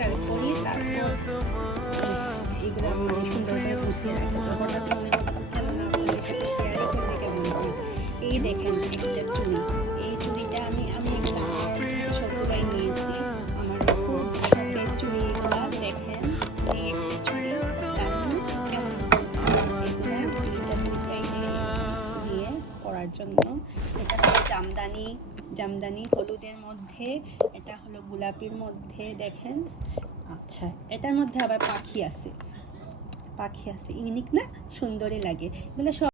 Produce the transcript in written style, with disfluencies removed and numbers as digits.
পরিষ্কার করি, তারপর এগুলো আমি সুন্দর করে গুছিয়ে রাখি। তো হঠাৎ মনে হলো কেন না আপনাদের সাথে শেয়ার করলে কেমন হয়। এই দেখেন একটা চুড়ি, এই চুড়িটা আমি একটা আর্ট থেকে সবগুলাই নিয়েছি। আমার খুব শখের চুড়ি এগুলা। দেখেন এই একটা চুড়ি, দারুণ কেমন করছে এগুলা, চুড়িটা দুই সাইডে দিয়ে পরার জন্য। এটা হলো জামদানি হলুদের মধ্যে, এটা হলো গোলাপির মধ্যে। দেখেন, আচ্ছা এটার মধ্যে আবার পাখি আছে, ইউনিক না, সুন্দরই লাগে এগুলো সব।